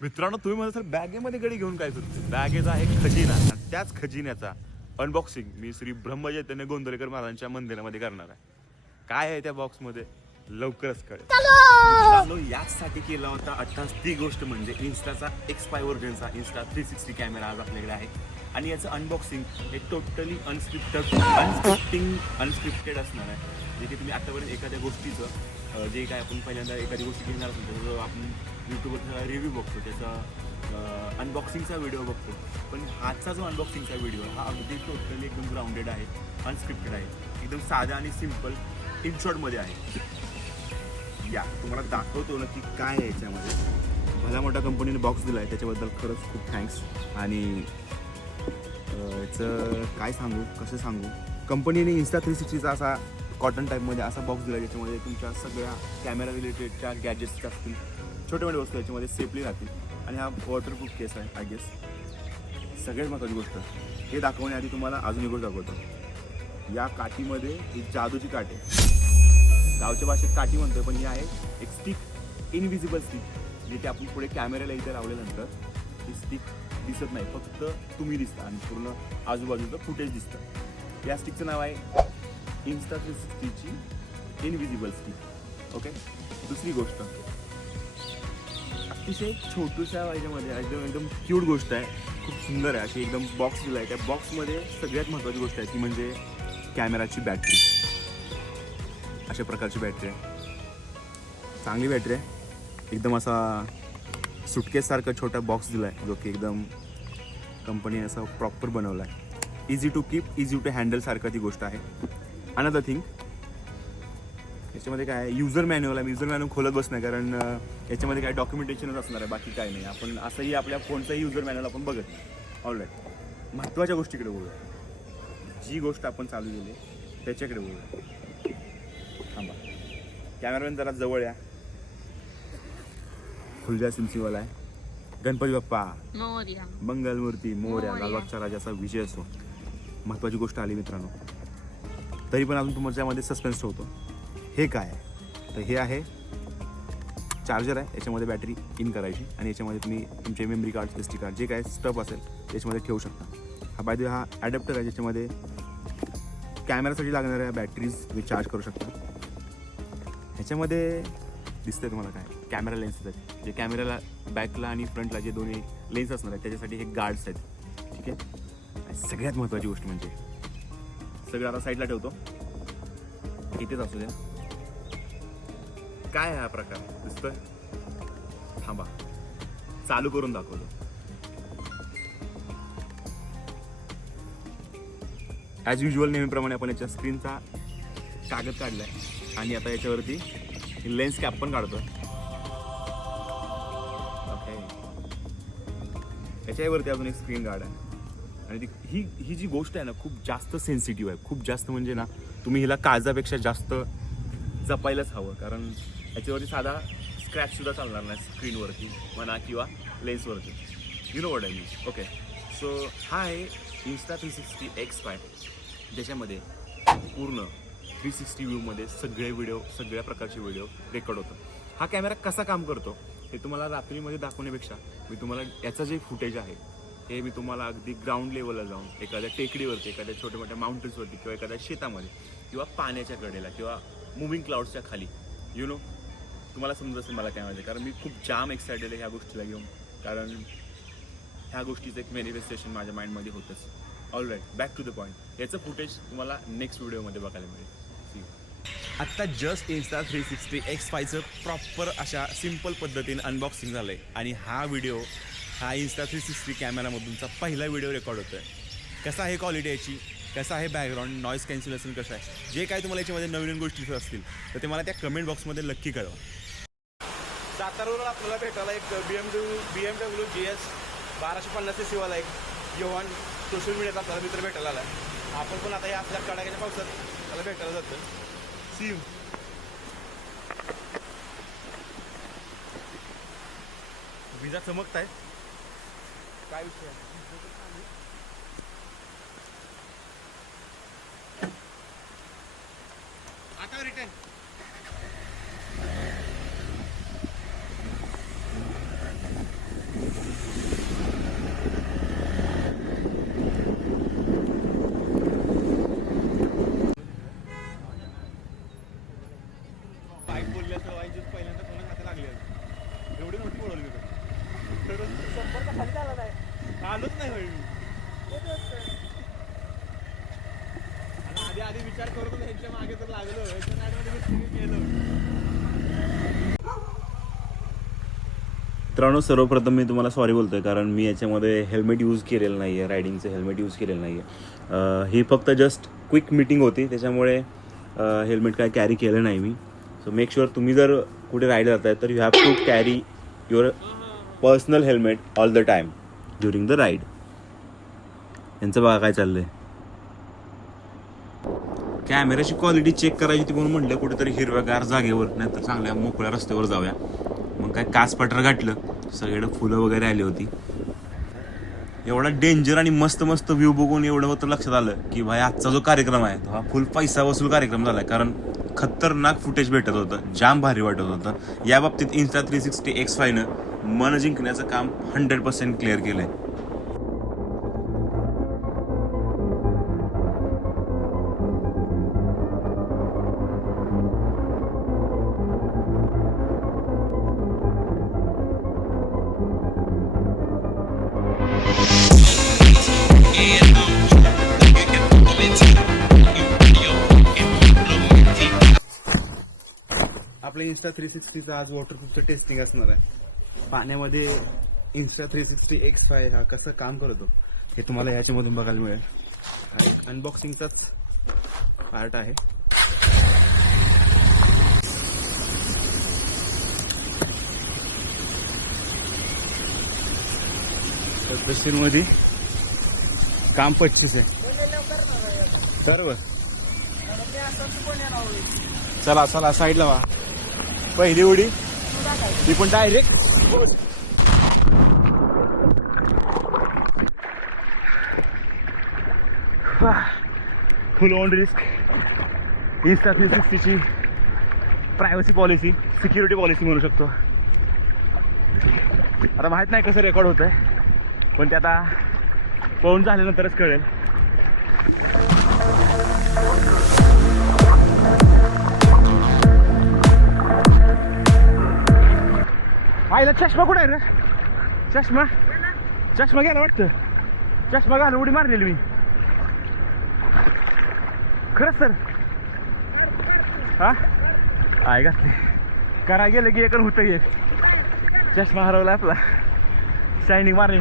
मित्रांनो तुम्ही म्हणा सर बॅगेमध्ये गडी घेऊन काय करतो बॅगेचा आहे खजिना आणि त्याच खजिन्याचा अनबॉक्सिंग मी श्री ब्रह्मचैतन्य गोंदवलेकर महाराजांच्या मंदिरामध्ये करणार आहे. काय आहे त्या बॉक्समध्ये लवकरच कळेल. याचसाठी केला होता अर्थात ती गोष्ट म्हणजे इन्स्टाचा एक्स फाय व्हर्जनचा इन्स्टा थ्री सिक्स्टी कॅमेरा आज आपल्याकडे आहे. आणि याचं अनबॉक्सिंग हे टोटली अनस्क्रिप्टेड अनस्क्रिप्टिंग अनस्क्रिप्टेड असणार आहे. जे की तुम्ही आतापर्यंत एखाद्या गोष्टीचं जे काय आपण पहिल्यांदा एखादी गोष्ट घेणार असेल त्याचं आपण यूट्यूबवर रिव्ह्यू बघतो त्याचा अनबॉक्सिंगचा व्हिडिओ बघतो. पण हाचा जो अनबॉक्सिंगचा व्हिडिओ हा अगदी टोटली एकदम ग्राउंडेड आहे अनस्क्रिप्टेड आहे. एकदम साधा आणि सिंपल इन शॉर्टमध्ये आहे. या तुम्हाला दाखवतो ना की काय आहे याच्यामध्ये. भला मोठ्या कंपनीने बॉक्स दिला आहे त्याच्याबद्दल खरंच खूप थँक्स आणि याचं काय सांगू कसं सांगू? कंपनीने इन्स्टा थ्री सिक्स्टीचा असा कॉटन टाईपमध्ये असा बॉक्स दिला आहे ज्याच्यामध्ये तुमच्या सगळ्या कॅमेरा रिलेटेडच्या गॅजेट्स असतील छोटे मोठे वस्तू याच्यामध्ये सेफली राहतील. आणि हा वॉटरप्रूफ केस आहे आय गेस सगळ्यात महत्त्वाची गोष्ट हे दाखवण्याआधी तुम्हाला अजून एक गोष्ट दाखवतो. या काठीमध्ये ही जादूची काठी आहे. गावच्या भाषेत काठी म्हणतोय पण ही आहे एक स्टिक इनविजिबल स्टिक जिथे आपण पुढे कॅमेऱ्याला इथे लावल्यानंतर ती स्टिक दिसत नाही. फक्त तुम्ही दिसता आणि पूर्ण आजूबाजूचं फुटेज दिसतं. या स्टिकचं नाव आहे इन्स्टा थ्री सिक्स्टीची इनविजिबल स्टिक ओके दुसरी गोष्ट. अतिशय छोटूशा याच्यामध्ये एकदम एकदम क्यूट गोष्ट आहे. खूप सुंदर आहे. अशी एकदम बॉक्स दिला आहे. त्या बॉक्समध्ये सगळ्यात महत्त्वाची गोष्ट आहे ती म्हणजे कॅमेराची बॅटरी अशा प्रकारची बॅटरी आहे. चांगली बॅटरी आहे. एकदम असा सुटकेससारखा छोटा बॉक्स दिला आहे जो की एकदम कंपनीने असं प्रॉपर बनवलं आहे. Easy to keep easy to handle सारखं ती गोष्ट आहे. अनदर थिंग याच्यामध्ये काय आहे? युजर मॅन्युअल आहे. युजर मॅन्युअल खोलत बस नाही कारण याच्यामध्ये काय डॉक्युमेंटेशनच असणार आहे बाकी काय नाही. आपण असंही आपल्या फोनचंही युजर मॅन्युअल आपण बघत नाही. ऑलराईट महत्त्वाच्या गोष्टीकडे बोलूया जी गोष्ट आपण चालू केली आहे, त्याच्याकडे बोलूया थांबा. कॅमेरामॅन जरा जवळ या. फुलजा सिमसीवाला आहे. गणपती बाप्पा. मोर्या. मंगलमूर्ती मोर्या मोरया. लालबागच्या राजाचा विजय असो. महत्त्वाची गोष्ट आली मित्रांनो. तरी पण अजून तुमच्यामध्ये सस्पेन्स ठेवतो. हे काय आहे? तर हे आहे चार्जर आहे. याच्यामध्ये बॅटरी इन करायची. आणि याच्यामध्ये तुम्ही तुमचे memory card S D card जे काय स्टफ असेल त्याच्यामध्ये ठेवू शकता. हा बाय हा ॲडॅप्टर आहे. ज्याच्यामध्ये कॅमेरासाठी लागणाऱ्या बॅटरीज तुम्ही चार्ज करू शकता. ह्याच्यामध्ये दिसतंय तुम्हाला काय? कॅमेरा लेन्सेस आहेत जे कॅमेऱ्याला बॅकला आणि फ्रंटला जे दोन्ही लेन्स असणार आहेत त्याच्यासाठी हे गार्ड्स आहेत. ठीक आहे? सगळ्यात महत्त्वाची गोष्ट म्हणजे सगळं आता साईडला ठेवतो. इथेच असू द्या. काय आहे हा प्रकार? दिसतोय? थांबा. चालू करून दाखवतो. ॲज युजल नेहमीप्रमाणे आपण याच्या स्क्रीनचा कागद काढलाय. आणि आता याच्यावरती लेन्स कॅप पण काढतोय. आहे याच्यावरती अजून एक स्क्रीन गार्ड आहे. आणि ती ही ही जी गोष्ट आहे ना खूप जास्त सेन्सिटिव्ह आहे. खूप जास्त म्हणजे ना तुम्ही हिला काळजापेक्षा जास्त जपायलाच हवं. कारण याच्यावरती साधा स्क्रॅचसुद्धा चालणार नाही स्क्रीनवरती म्हणा किंवा लेन्सवरती you know what I mean okay so हा आहे Insta three sixty X five ज्याच्यामध्ये पूर्ण थ्री सिक्स्टी व्ह्यूमध्ये सगळे व्हिडिओ सगळ्या प्रकारचे व्हिडिओ रेकॉर्ड होतं हा कॅमेरा कसा काम करतो? हे तुम्हाला रात्रीमध्ये दाखवण्यापेक्षा मी तुम्हाला याचं जे फुटेज आहे हे मी तुम्हाला अगदी ग्राउंड लेवलला जाऊन एखाद्या टेकडीवरती एखाद्या छोट्या मोठ्या माउंटन्सवरती किंवा एखाद्या शेतामध्ये किंवा पाण्याच्या कडेला किंवा मुव्हिंग क्लाउड्सच्या खाली यु नो तुम्हाला समजत असेल मला काय माहिती कारण मी खूप जाम एक्सायटेड आहे ह्या गोष्टीला घेऊन. कारण ह्या गोष्टीचं एक मॅनिफेस्टेशन माझ्या माइंडमध्ये होतंच. All right back to the point याचं फुटेज तुम्हाला नेक्स्ट व्हिडिओमध्ये बघायला मिळेल. सी. आत्ता just Insta three sixty X फायचं proper अशा सिंपल पद्धतीने अनबॉक्सिंग झालं आहे आणि हा व्हिडिओ हा इन्स्टा थ्री सिक्स्टी कॅमेरामधूनचा पहिला व्हिडिओ रेकॉर्ड होतो आहे कसा आहे क्वालिटी याची? कसं आहे बॅकग्राऊंड नॉईज कॅन्सलेशन कसं आहे? जे काय तुम्हाला याच्यामध्ये नवीन नवीन गोष्टी दिसत असतील तर ते मला त्या कमेंट बॉक्समध्ये नक्की कळवा. सातारावरून आपल्याला भेटायला एक B M W B M W G S बाराशे पन्नास सेवाला एक योहान सोशल मीडियाचा आपल्याला मित्र भेटायला आला आपण पण आता या आपल्या कडाक्याच्या पावसात त्याला भेटायला जातो सी यू विजा चमकत आहे काय विषय आता रिटर्न पळवलं आलोच नाही होय मी आणि आधी आधी विचार करत होतो ह्यांच्या मागे तर लागलो ह्यांच्या गाडीमध्ये मी सगळं गेलो मित्रांनो सर्वप्रथम मी तुम्हाला सॉरी बोलतोय कारण मी याच्यामध्ये हेल्मेट यूज केलेलं नाही आहे रायडिंगचं हेल्मेट यूज केलेलं नाही आहे ही फक्त जस्ट क्विक मीटिंग होती त्याच्यामुळे हेल्मेट काय कॅरी केलं नाही मी. सो मेक शुअर तुम्ही जर कुठे राईड जाताय तर you have to carry your personal helmet all the time during the ride यांचं बघा काय चाललंय. कॅमेऱ्याची क्वालिटी चेक करायची ती म्हणून म्हटलं कुठेतरी हिरव्यागार जागेवर नाहीतर चांगल्या मोकळ्या रस्त्यावर जाऊया. मग काय काच पटर गाठलं सगळीकडे फुलं वगैरे आली होती. एवढा डेंजर आणि मस्त मस्त व्ह्यू बघून एवढं होतं लक्षात आलं की भाई आजचा जो कार्यक्रम आहे तो हा फुल पैसा वसूल कार्यक्रम झाला आहे कारण खतरनाक फुटेज भेटत होतं जाम भारी वाटत होतं. या बाबतीत इन्स्टा थ्री सिक्स्टी एक्स फायनं मन जिंकण्याचं काम हंड्रेड पर्सेंट क्लिअर केलं आहे आपल्या इन्स्टा थ्री सिक्स्टीचं आज वॉटरप्रूफचं टेस्टिंग असणार आहे. पाण्यामध्ये Insta three sixty X five हा कसं काम करतो हे तुम्हाला याच्यामधून बघायला मिळेल. अनबॉक्सिंगचाच पार्ट आहे. मध्ये काम पच्चीस आहे. सर्व. चला चला साईडला वा. पहिली उडी. ती पण direct full on risk Insta three सिक्स्टीची privacy policy security policy म्हणू शकतो. आता माहीत नाही कसं रेकॉर्ड होतं आहे पण ते आता पळून झाल्यानंतरच कळेल. आईला चष्मा कुठे आहे रे? चष्मा? चष्मा घ्यायला वाटतं. चष्मा घालून उडी मारलेली मी. खरंच सर हा? आय घातली. करा गेलं की एकन होतं घे चष्मा हरवला आपला. शायनिंग मारली.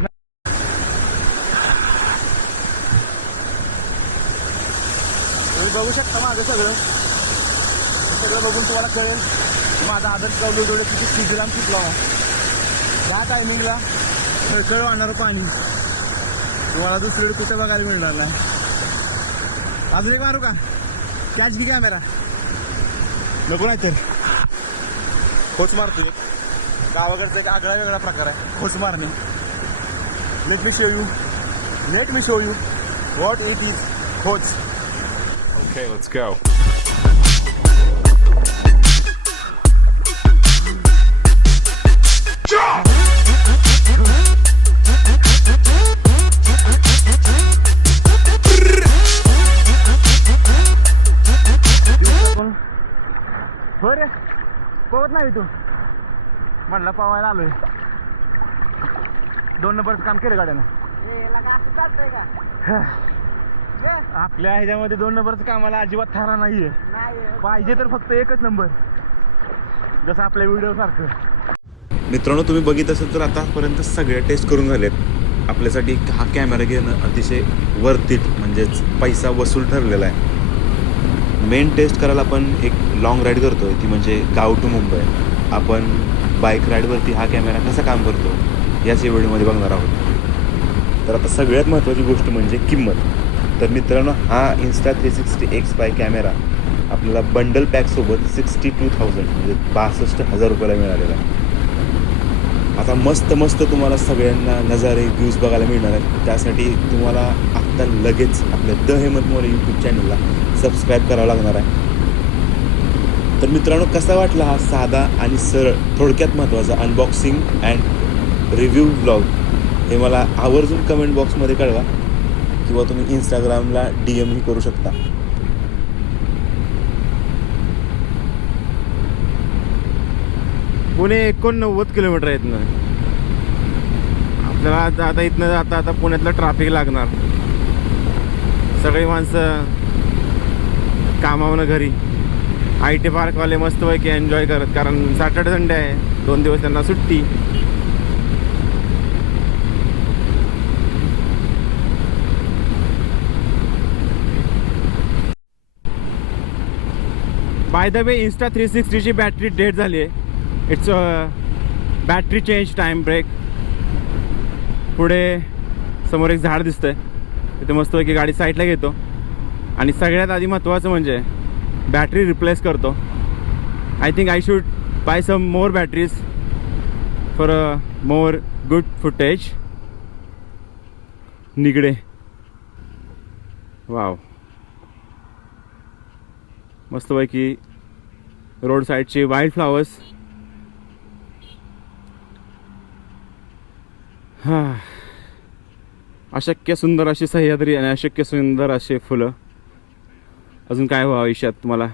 तुम्ही बघू शकता माझं सगळं. सगळं बघून तुम्हाला कळेल. माझा आदर्श गाव डोळे किती सिजलाम सुटला. या टायमिंगला खळखळ वाहणारं पाणी. तुम्हाला दुसरीकडे कुठं बघायला मिळणार नाही. अजून एक मारू का? कॅच घे कॅमेरा नको नाही तर. खोच मारतो. गावाकडचा एक आगळा वेगळा प्रकार आहे. खोच मारणे. Let me show you let me show you what it is खोच. Okay, let's go. म्हणला पवायला आलोय. दोन नंबरचं काम केलं गाड्यानं. आपल्या ह्याच्यामध्ये दोन नंबरचं कामाला अजिबात थारा नाहीये. पाहिजे तर फक्त एकच नंबर. जसं आपल्या व्हिडिओ सारखं. मित्रांनो तुम्ही बघित असेल तर आतापर्यंत सगळ्या टेस्ट करून झालेत. आपल्यासाठी हा कॅमेरा घेणं अतिशय वर्थ इट म्हणजेच पैसा वसूल ठरलेला आहे. मेन टेस्ट करायला आपण एक लॉंग राईड करतोय ती म्हणजे गाव टू मुंबई. आपण बाईक राईडवरती हा कॅमेरा कसा काम करतो याच या व्हिडिओमध्ये बघणार आहोत. तर आता सगळ्यात महत्त्वाची गोष्ट म्हणजे किंमत. तर मित्रांनो हा Insta three sixty X five camera आपल्याला बंडल पॅकसोबत सिक्स्टी टू थाउजंड म्हणजे बासष्ट हजार रुपयाला मिळालेला आहे. आता मस्त मस्त तुम्हाला सगळ्यांना नजारे व्ह्यूज बघायला मिळणार आहेत. त्यासाठी तुम्हाला आत्ता लगेच आपल्या द हेमंत मोरे यूट्यूब चॅनलला सबस्क्राईब करावं लागणार आहे. तर मित्रांनो कसा वाटला हा साधा आणि सरळ थोडक्यात महत्त्वाचा अनबॉक्सिंग अँड रिव्ह्यू ब्लॉग हे मला आवर्जून कमेंट बॉक्समध्ये कळवा किंवा तुम्ही इंस्टाग्रामला डी एमही करू शकता. पुणे एकोणनव्वद किलोमीटर आहेत इथनं आपल्याला आता आता इथनं आता आता पुण्यातलं ट्रॅफिक लागणार. सगळी माणसं कामावनं घरी. आय टी पार्कवाले मस्तपैकी एन्जॉय करत कारण सॅटर्डे संडे आहे. दोन दिवस त्यांना सुट्टी. By the way Insta three सिक्स्टीची battery dead झाली आहे. It's battery change time break पुढे समोर एक झाड दिसतंय. तिथे मस्तपैकी गाडी साईडला घेतो. आणि सगळ्यात आधी महत्त्वाचं म्हणजे बॅटरी रिप्लेस करतो. I think I should buy some more batteries for a more good footage Nigade. Wow मस्तपैकी रोड साईडचे वाईल्ड फ्लावर्स हा अशक्य सुंदर अशी सह्याद्री आणि अशक्य सुंदर असे फुलं. अजून काय व्हावं आयुष्यात तुम्हाला?